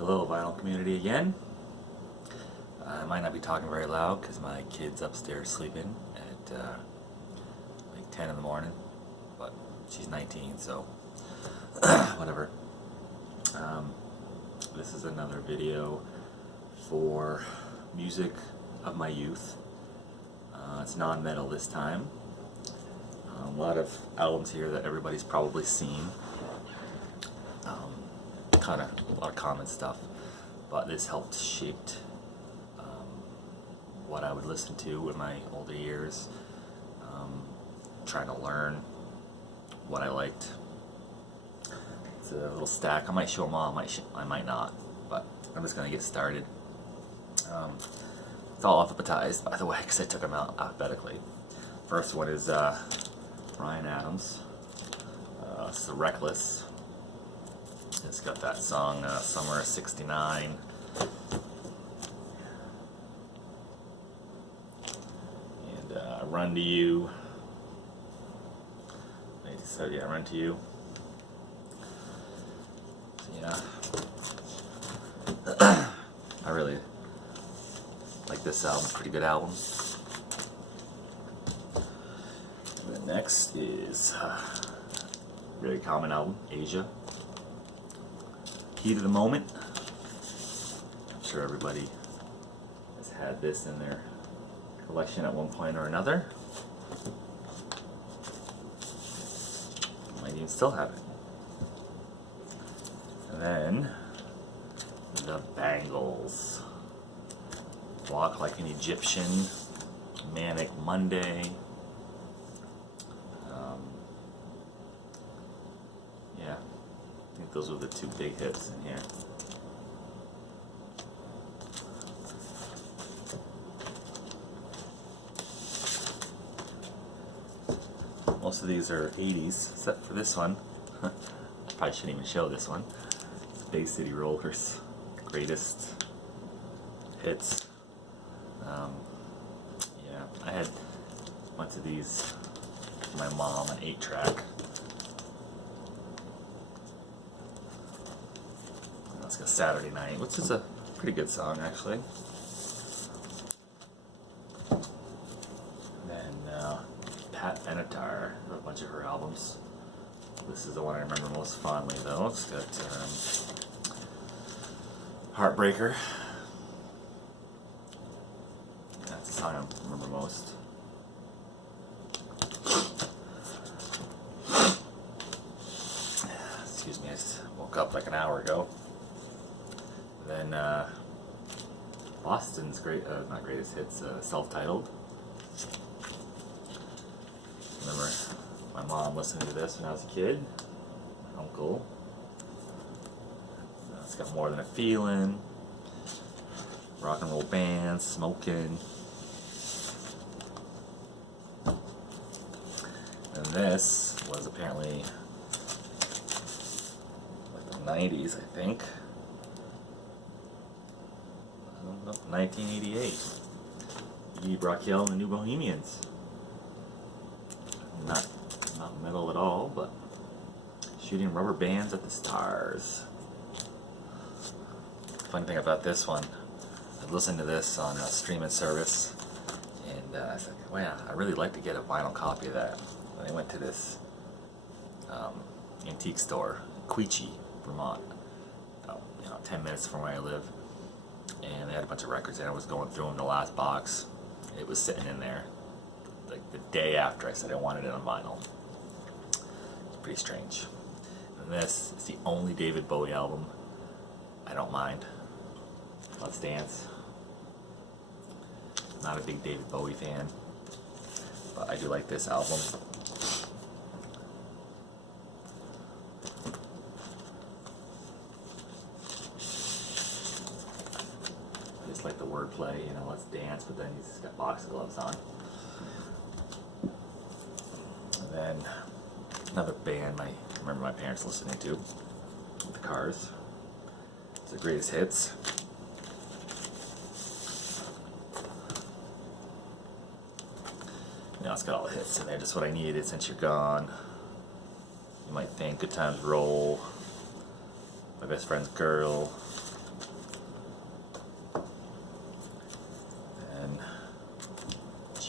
Hello, vinyl community again. I might not be talking very loud because my kid's upstairs sleeping at like 10 in the morning, but she's 19, so whatever. This is another video for music of my youth. It's non-metal this time. A lot of albums here that everybody's probably seen. Kind of a lot of common stuff, but this helped shape what I would listen to in my older years, trying to learn what I liked. It's a little stack. I might show them all, I might not, but I'm just going to get started. It's all alphabetized, by the way, because I took them out alphabetically. First one is Bryan Adams. It's the Reckless. It's got that song, Summer of '69. And Run to You. So yeah, Run to You. So, yeah. I really like this album, pretty good album. And then next is a very common album, Asia. Heat of the Moment. I'm sure everybody has had this in their collection at one point or another. Might even still have it. And then the Bangles. Walk Like an Egyptian, Manic Monday. Yeah. I think those were the two big hits in here. Most of these are 80s, except for this one. I probably shouldn't even show this one. It's Bay City Rollers, greatest hits. Yeah, I had a bunch of these for my mom, an 8-track. Let's go Saturday Night, which is a pretty good song actually. Then Pat Benatar, a bunch of her albums. This is the one I remember most fondly though. It's got Heartbreaker. That's the song I remember most. Excuse me, I just woke up like an hour ago. Then Boston's not greatest hits, self-titled. Remember my mom listening to this when I was a kid. My uncle. It's got More Than a Feeling. Rock and Roll Band, Smokin'. And this was apparently like the 90s, I think. 1988. Eve Raquel and the New Bohemians. Not metal at all, but Shooting Rubber Bands at the Stars. Funny thing about this one, I listened to this on a streaming service, and I was like, wow, I really like to get a vinyl copy of that. And I went to this antique store, Queechee, Vermont, 10 minutes from where I live. And they had a bunch of records, and I was going through them. The last box, it was sitting in there like the day after I said I wanted it on vinyl. It's pretty strange. And this is the only David Bowie album I don't mind. Let's Dance. Not a big David Bowie fan, but I do like this album. Just like the wordplay, Let's Dance, but then he's got boxing gloves on. And then another band I remember my parents listening to, The Cars. It's the Greatest Hits. It's got all the hits in there, just what I needed. Since You're Gone, You Might Think, Good Times Roll, My Best Friend's Girl,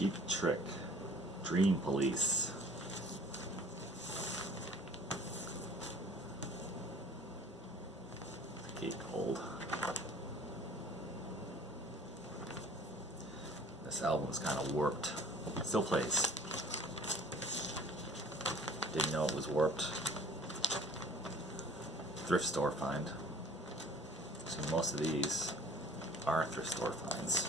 Cheap Trick, Dream Police. Gatefold. This album's kind of warped. Still plays. Didn't know it was warped. Thrift store find. So most of these are thrift store finds.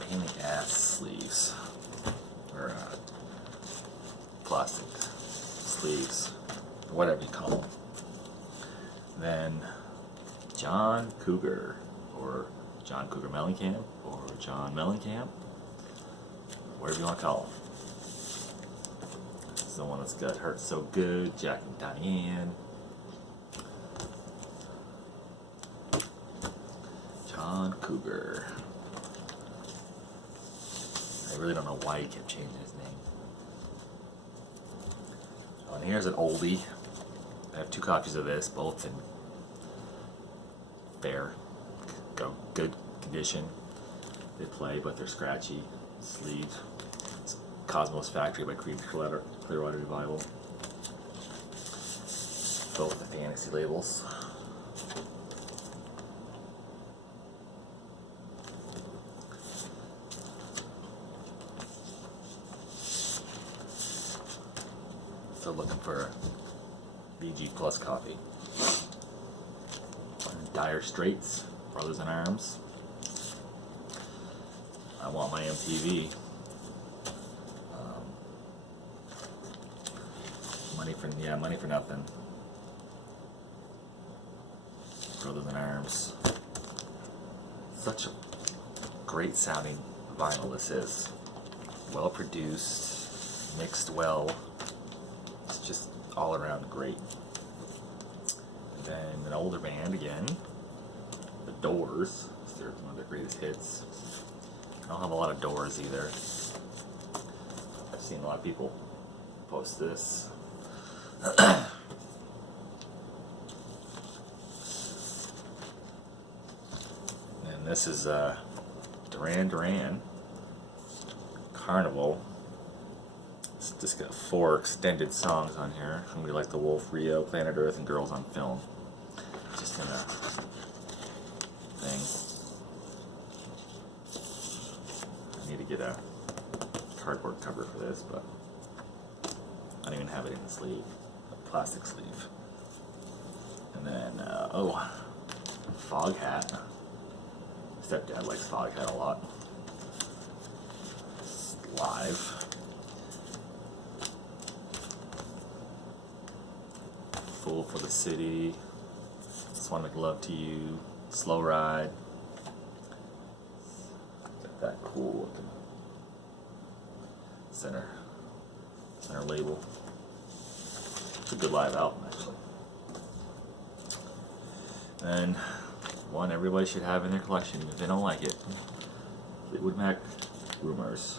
Pain in the ass sleeves. Or plastic sleeves. Whatever you call them. Then John Cougar, or John Cougar Mellencamp, or John Mellencamp, whatever you want to call him. This is the one that's got Hurt So Good, Jack and Diane. John Cougar. I really don't know why he kept changing his name. Oh, and here's an oldie. I have 2 copies of this, both in fair, good condition. They play, but they're scratchy. Sleeve. It's Cosmos Factory by Creedence Clearwater Revival. Both the fantasy labels. Still looking for a BG Plus copy. Dire Straits, Brothers in Arms. I want my MTV. Money for Nothing. Brothers in Arms. Such a great sounding vinyl this is. Well produced, mixed well. It's just all around great. And then an older band again, The Doors. They're one of their greatest hits. I don't have a lot of Doors either. I've seen a lot of people post this. And this is Duran Duran Carnival. It's just got 4 extended songs on here. Somebody Like the Wolf, Rio, Planet Earth, and Girls on Film. Just in a thing. I need to get a cardboard cover for this, but I don't even have it in the sleeve. A plastic sleeve. And then, Foghat. Stepdad likes Foghat a lot. It's live. Fool for the City. Just Want to Make Love to You. Slow Ride. Got that cool looking center label. It's a good live album, actually. And one everybody should have in their collection if they don't like it. Fleetwood Mac Rumors.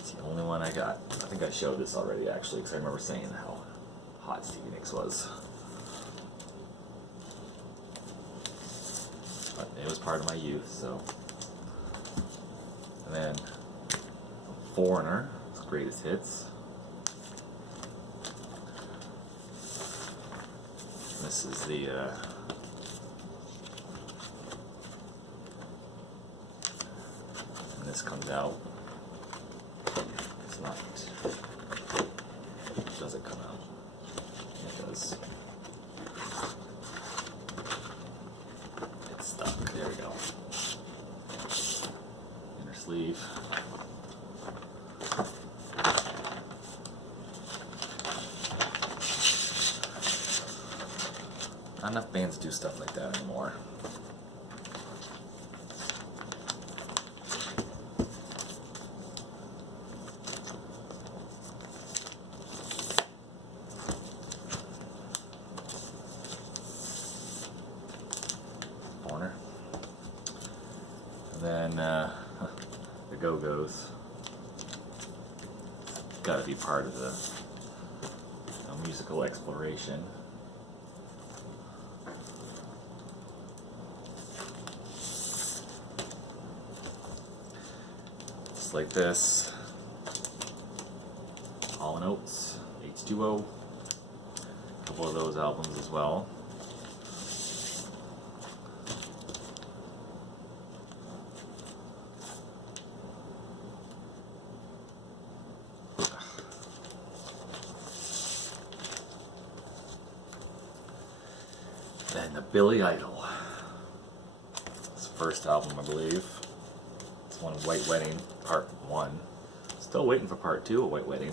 It's the only one I got. I think I showed this already, actually, because I remember saying how hot Stevie Nicks was. But it was part of my youth, so. And then Foreigner, his greatest hits. This is the and this comes out. It's not. Does it come out? It does. It's stuck. There we go. Inner sleeve. Not enough bands do stuff like that anymore. Corner. And then the Go-Go's. Gotta be part of the musical exploration. just like this. Hall & Oates, H2O. A couple of those albums as well. Then the Billy Idol. His first album, I believe. It's one, White Wedding, Part 1. Still waiting for Part 2 of White Wedding.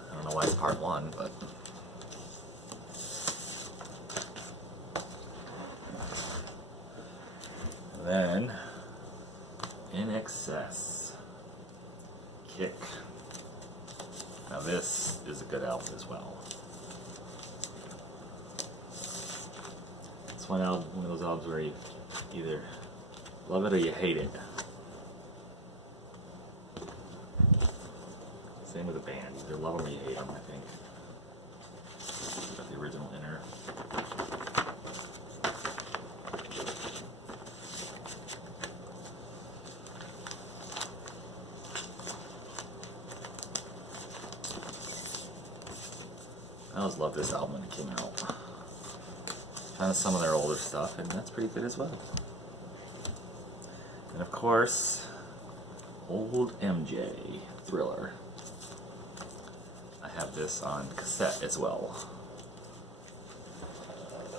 I don't know why it's Part 1, but... Then, In Excess. Kick. Now this is a good album as well. It's one of those albums where you either love it or you hate it. Same with the band. Either love them or you hate them, I think. Got the original Inner. I always loved this album when it came out. Kind of some of their older stuff, and that's pretty good as well. And of course, Old MJ, Thriller. I have this on cassette as well.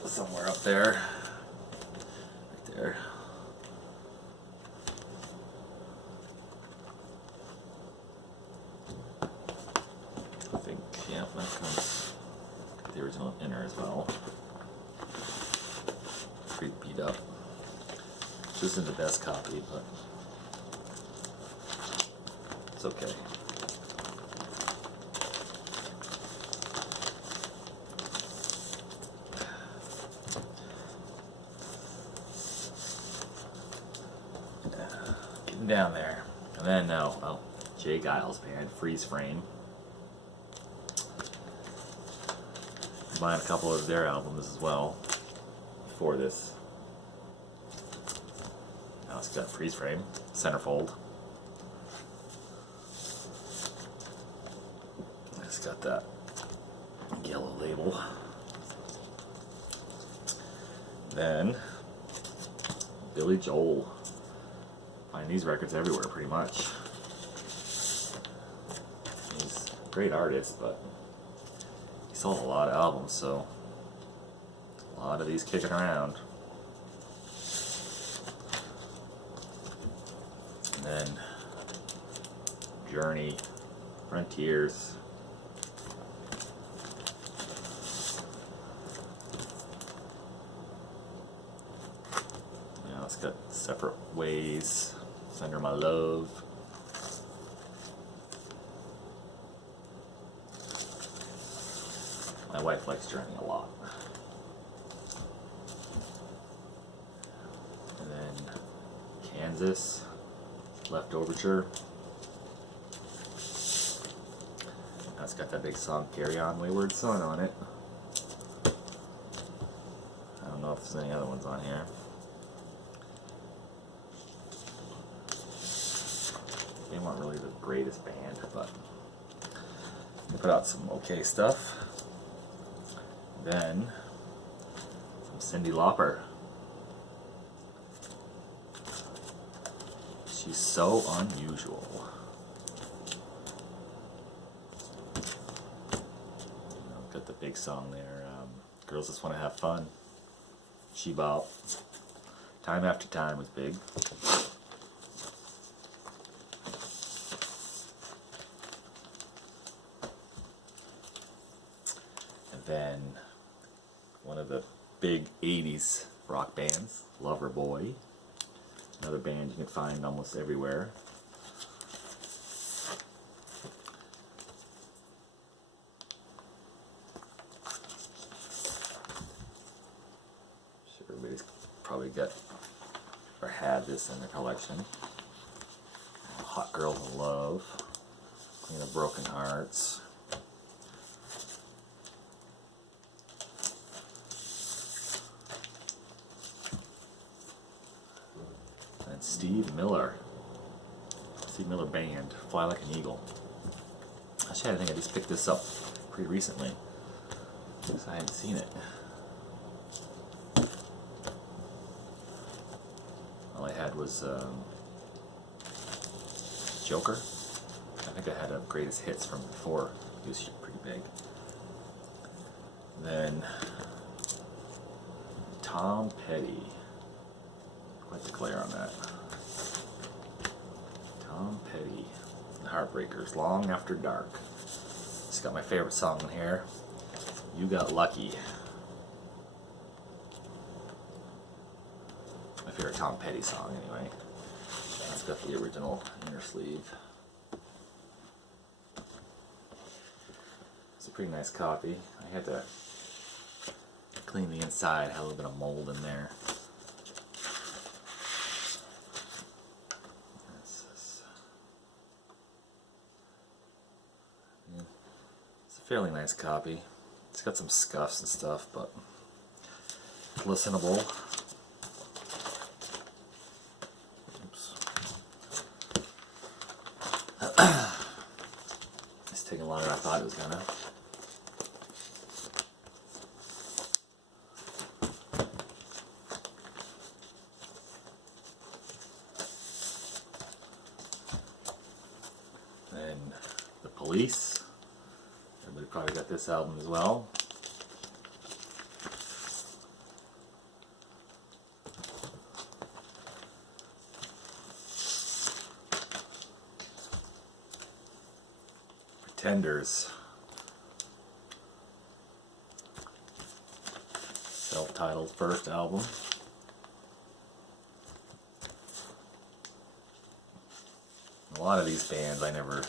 Somewhere up there. Right there. I think, yeah, that comes with the original Inner as well. Pretty beat up. This isn't the best copy, but it's okay. Getting down there. And then now, oh, Jay Giles band, Freeze Frame. Buying a couple of their albums as well for this. Now it's got Freeze Frame, Centerfold. It's got that yellow label. Then Billy Joel. Find these records everywhere pretty much. He's a great artist, but he sold a lot of albums, so a lot of these kicking around. And then Journey, Frontiers. Now it's got Separate Ways, Under My Love. My wife likes Journey a lot. And then Kansas, Left Overture. That's got that big song, Carry On Wayward Son, on it. I don't know if there's any other ones on here. They weren't really the greatest band, but they put out some okay stuff. Then some Cyndi Lauper. She's so unusual. Got the big song there. Girls Just Want to Have Fun. She Bop. Time After Time was big. And then one of the big 80s rock bands, Loverboy. Another band you can find almost everywhere. Sure, everybody's probably got or had this in their collection. Hot Girls in Love, Queen of Broken Hearts. And Steve Miller Band, Fly Like an Eagle. Actually, I think I just picked this up pretty recently because I hadn't seen it. All I had was Joker. I think I had a greatest hits from before. He was pretty big. Then Tom Petty. Quite the clear on that. Tom Petty. The Heartbreakers. Long After Dark. Just got my favorite song in here. You Got Lucky. My favorite Tom Petty song, anyway. That's got the original inner sleeve. It's a pretty nice copy. I had to clean the inside, had a little bit of mold in there. It's a fairly nice copy. It's got some scuffs and stuff, but listenable. Oops. It's taking longer than I thought it was gonna. Then The Police. Everybody probably got this album as well. Pretenders. Self-titled first album. A lot of these bands I never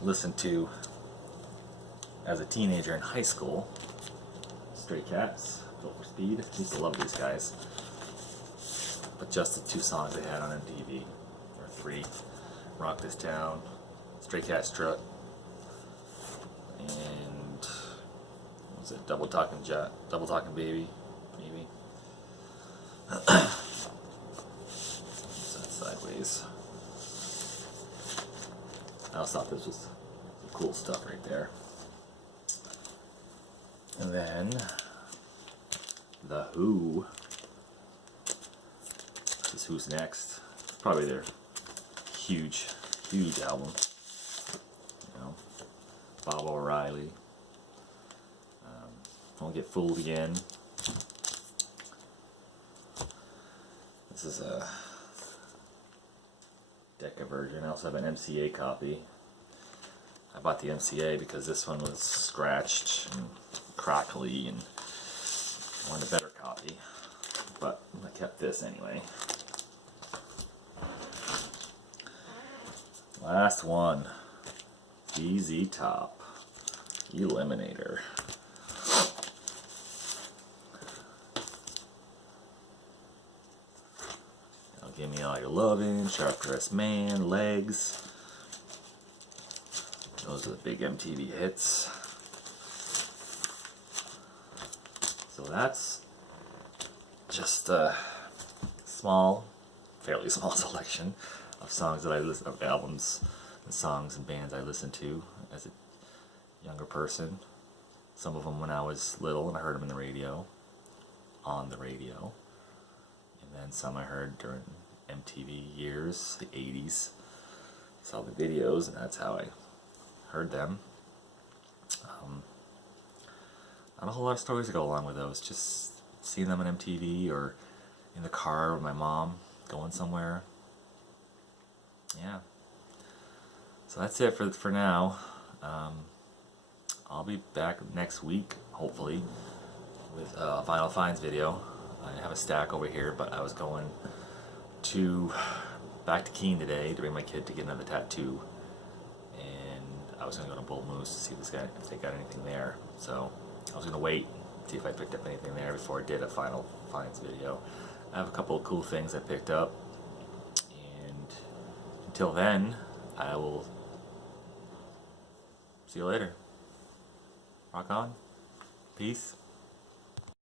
listened to as a teenager in high school. Stray Cats, Built for Speed. I used to love these guys. But just the 2 songs they had on MTV, or 3. Rock This Town, Stray Cat Strut, and what was it? Double Talking Baby, maybe. Sideways. I also thought this was some cool stuff right there. And then The Who. This is Who's Next. Probably their huge album. You know, Bob O'Reilly. Don't Get Fooled Again. This is a Decca version. I also have an MCA copy. I bought the MCA because this one was scratched and crackly and I wanted a better copy. But I kept this anyway. Last one. ZZ Top. Eliminator. Give Me All Your Lovin', Sharp Dressed Man, Legs. Those are the big MTV hits. So that's just a fairly small selection of songs that of albums and songs and bands I listened to as a younger person. Some of them when I was little and I heard them on the radio. And then some I heard during MTV years, the 80s. Saw the videos and that's how I heard them. Not a whole lot of stories to go along with those, just seeing them on MTV or in the car with my mom going somewhere. Yeah. So that's it for now. I'll be back next week, hopefully, with a Vinyl Finds video. I have a stack over here, but I was going back to Keene today to bring my kid to get another tattoo, and I was going to go to Bull Moose to see if they got anything there. So I was going to wait, see if I picked up anything there before I did a Vinyl Finds video. I have a couple of cool things I picked up, and until then, I will see you later. Rock on. Peace.